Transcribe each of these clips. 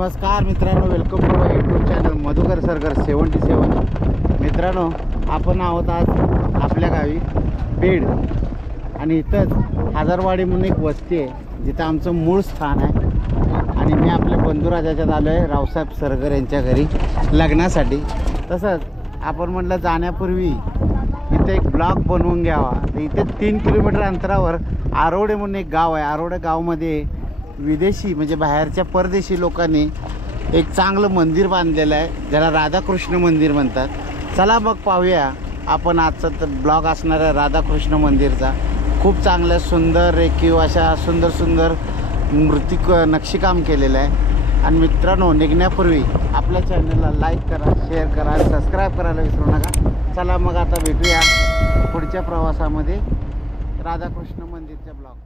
नमस्कार मित्रांनो, welcome to my YouTube channel Madhukar Sargar 77। मित्रांनो, आपण आहोत आज आपल्या गावी बीड आणि इथंच हजारवाडी म्हणून एक वस्ती आहे जिथं आमचं मूळ स्थान आहे। आणि मी आपल्या बंधुराजाच्यात आलो आहे रावसाहेब सरगर यांच्या घरी लग्नासाठी। तसंच आपण म्हटलं जाण्यापूर्वी इथे एक ब्लॉग बनवून घ्यावा। तर इथे 3 किलोमीटर अंतरावर आरोडे म्हणून एक गाव आहे। आरोडे गावामध्ये विदेशी म्हणजे बाहेरच्या परदेशी लोकांनी एक चांगलं मंदिर बांधलेलं आहे ज्याला राधाकृष्ण मंदिर म्हणतात। चला मग पाहूया आपण आजचा ब्लॉग असणार आहे राधाकृष्ण मंदिरचा। खूप चांगलं सुंदर रेखीव अशा सुंदर सुंदर मूर्ती नक्षीकाम केलेलं आहे। आणि मित्रांनो, निघण्यापूर्वी आपल्या चॅनलला लाईक करा, शेअर करा आणि सबस्क्राईब करायला विसरू नका। चला मग आता भेटूया पुढच्या प्रवासामध्ये राधाकृष्ण मंदिरच्या ब्लॉग।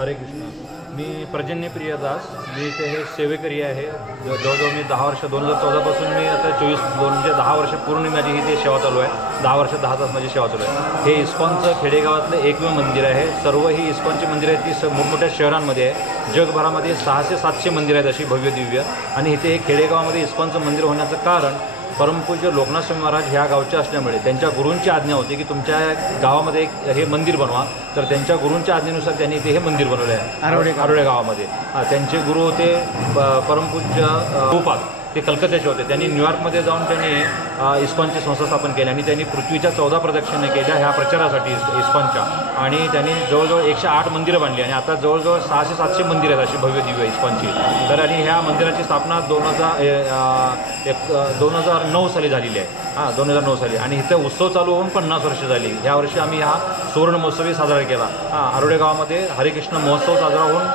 हरे कृष्ण. मी पर्जन्यप्रिय दास. मी इथे हे सेवेकरी आहे. जवळजवळ मी 10 वर्ष 2014पासून मी आता 10 वर्ष पूर्ण माझी इथे सेवा चालू आहे. 10 वर्ष 10 तास माझी सेवा चालू आहे. हे इस्कॉनचं खेडेगावातलं एकमेव मंदिर आहे. सर्व ही इस्कॉनची मंदिरं आहेत ती मोठमोठ्या शहरांमध्ये आहे. जगभरामध्ये 600-700 मंदिरं आहेत अशी भव्य दिव्य. आणि इथे हे खेडेगावामध्ये इस्कॉनचं मंदिर होण्याचं कारण परमपूज्य लोकनाथ स्वामी महाराज ह्या गावचे असल्यामुळे त्यांच्या गुरूंची आज्ञा होती की तुमच्या गावामध्ये एक हे मंदिर बनवा. तर त्यांच्या गुरूंच्या आज्ञेनुसार त्यांनी इथे हे मंदिर बनवले आहे आरोडे गावामध्ये. त्यांचे गुरु होते परमपूज्य गोपाल. ते कलकत्त्याचे होते. त्यांनी न्यूयॉर्कमध्ये जाऊन त्यांनी इस्कॉनची संस्था स्थापन केली आणि त्यांनी पृथ्वीच्या 14 प्रदक्षिणा केल्या ह्या प्रचारासाठी इस्कॉनच्या. आणि त्यांनी जवळजवळ 108 मंदिरं बांधली आणि आता जवळजवळ 600-700 मंदिरं आहेत अशी भव्य दिव्य इस्कॉनची. तर आणि ह्या मंदिराची स्थापना 2009 साली झालेली आहे. 2009 साली. आणि इथं उत्सव चालू होऊन 50 वर्ष झाली. यावर्षी आम्ही हा सुवर्ण महोत्सवही साजरा केला. आरोडे गावामध्ये हरिकृष्ण महोत्सव साजरा होऊन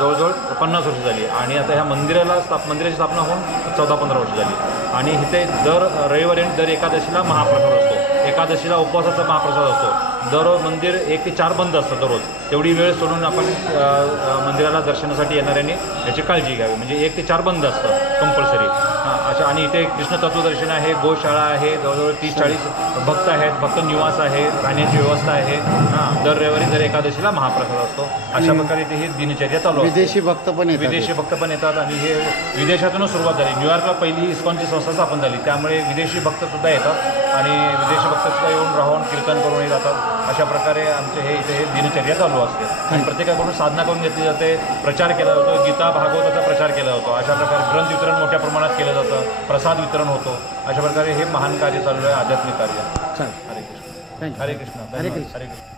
जवळजवळ 50 वर्ष झाली. आणि आता ह्या मंदिराची स्थापना होऊन 14-15 वर्ष झाली. आणि इथे दर रविवारी आणि दर एकादशीला महाप्रसाद असतो. एकादशीला उपवासाचा महाप्रसाद असतो. मंदिर 1 ते 4 बंद असतं दररोज. तेवढी वेळ सोडून आपण मंदिराला दर्शनासाठी येणाऱ्यांनी याची काळजी घ्यावी. म्हणजे 1 ते 4 बंद असतं कंपल्सरी. अशा. आणि इथे कृष्ण तत्वदर्शन आहे, गोशाळा आहे, जवळजवळ 30-40 भक्त आहेत, भक्त निवास आहे, राहण्याची व्यवस्था आहे. दर रविवारी दर एकादशीला महाप्रसाद असतो. अशा प्रकारे इथे ही दिनचर्या चालू असते. विदेशी भक्त पण येतात आणि हे विदेशातूनच सुरुवात झाली. न्यूयॉर्कला पहिली इस्कॉनची संस्था स्थापन झाली. त्यामुळे विदेशी भक्तसुद्धा येतात आणि विदेशी भक्तसुद्धा येऊन राहून कीर्तन करूनही जातात. अशा प्रकारे आमचे हे दिनचर्या चालू असते. आणि प्रत्येकाकडून साधना करून घेतली जाते. प्रचार केला जातो. गीता भागवताचा प्रचार केला जातो. अशा प्रकारे ग्रंथ वितरण मोठ्या प्रमाणात केलं जातं. प्रसाद वितरण होतो. अशा प्रकारे हे महान कार्य चालू आहे, आध्यात्मिक कार्य. हरे कृष्ण. हरे कृष्ण. हरे कृष्ण. हरे कृष्ण.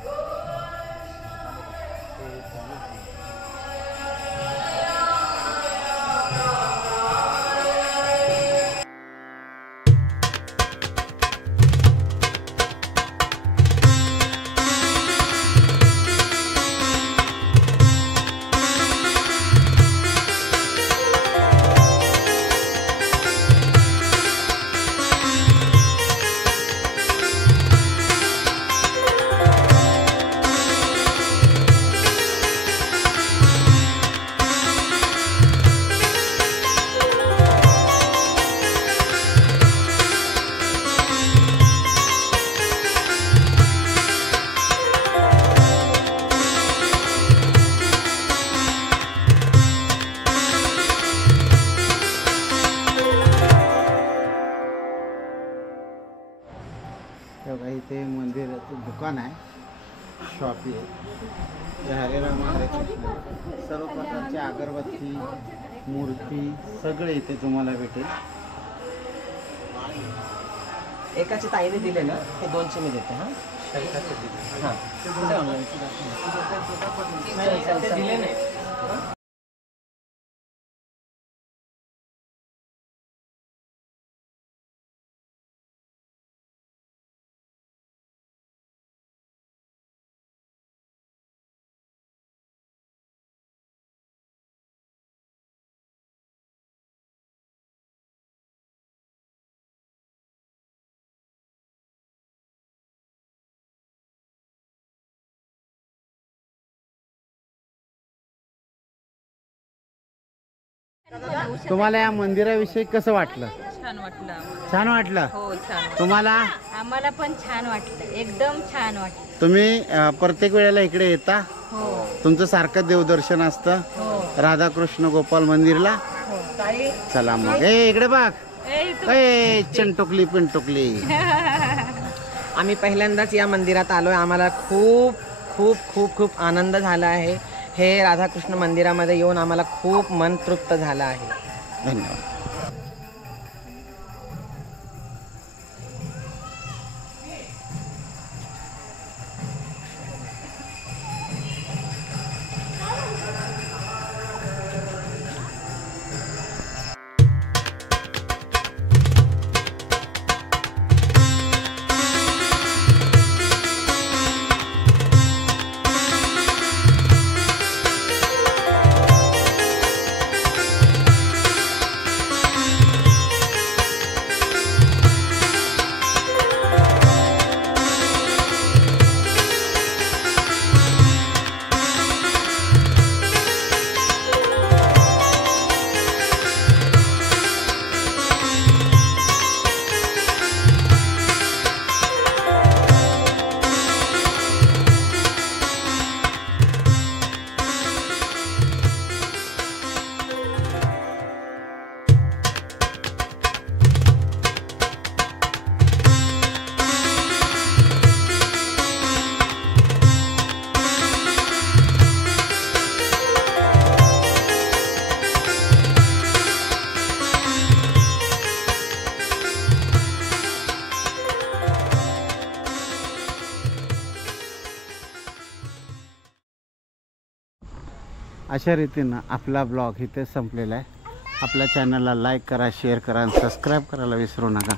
इथे मंदिराचं दुकान आहे, शॉप आहे. हरे राम हरे कृष्ण. सर्व प्रकारचे अगरबत्ती, मूर्ती सगळे इथे तुम्हाला भेटेल. एकाची ताईने दिले ना ते 200 मी देते. हां दिले नाही. तुम्हाला या मंदिराविषयी कसं वाटलं? छान वाटलं आम्हाला. छान वाटलं. हो छान. तुम्हाला? आम्हाला पण छान वाटलं, एकदम छान वाटलं. तुम्ही प्रत्येक वेळेला इकडे येता? हो तुमचं सारखं देवदर्शन असतं हो राधाकृष्ण गोपाल मंदिरला? हो. चला मग. इकडे बघ. चिंटुकली पिंटुकली. आम्ही पहिल्यांदाच या मंदिरात आलोय. आम्हाला खूप खूप खूप खूप आनंद झाला आहे. हे राधाकृष्ण मंदिरामध्ये येऊन आम्हाला खूप मन तृप्त झालं आहे. धन्यवाद. अशा रीतीनं आपला ब्लॉग इथे संपलेला आहे. आपल्या चॅनलला लाईक करा, शेअर करा आणि सबस्क्राईब करायला विसरू नका.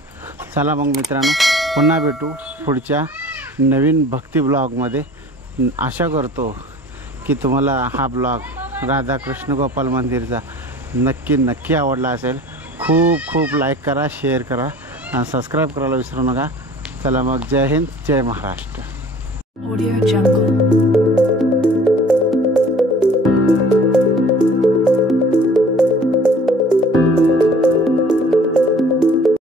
चला मग मित्रांनो, पुन्हा भेटू पुढच्या नवीन भक्ती ब्लॉगमध्ये. आशा करतो की तुम्हाला हा ब्लॉग राधाकृष्ण गोपाल मंदिरचा नक्की आवडला असेल. खूप लाईक करा, शेअर करा आणि सबस्क्राईब करायला विसरू नका. चला मग, जय हिंद, जय महाराष्ट्र. Audio Jungle.